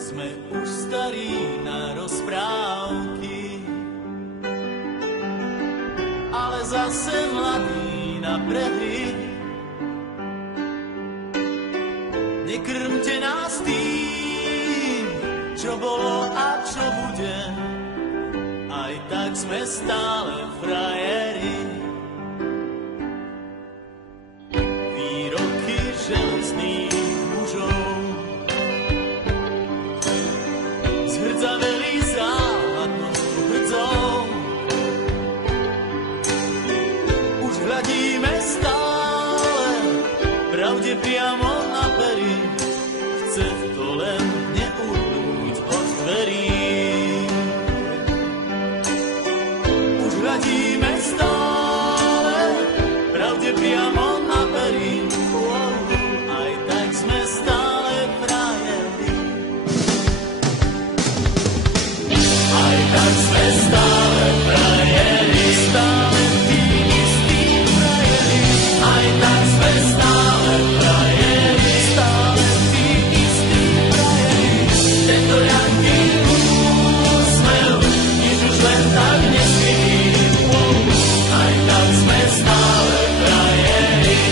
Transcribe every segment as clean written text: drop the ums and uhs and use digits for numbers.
Sme už starí na rozprávky, ale zase mladí na prehry. Nekrmte nás tým, čo bolo a čo bude, aj tak sme stále frajeri. Výroky železných mužov zhrdzaveli záhadnou hrdzou. Už hľadíme stále pravde priamo na pery, chce to len neuhnúť od dverí. Už hľadíme stále pravde priamo na pery, aj tak sme stále frajeri. Aj tak sme stále frajeri, stále tí istí frajeri. Aj tak sme stále frajeri, stále tí istí frajeri. Tento ľahký úsmev, nič už len tak neskrytý. Aj tak sme stále frajeri.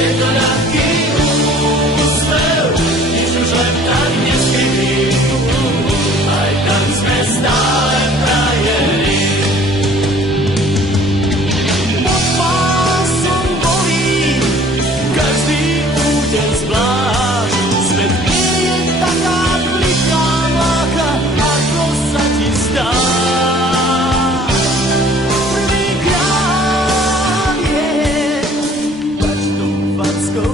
Tento ľahký úsmev, nič už len tak neskrytý. Aj tak sme stále frajeri. Pod pásom bolí každý úder zvlášť. Svet nie je taká pliká mláka, ako sa ti zdá. Prvýkrát je každou fackou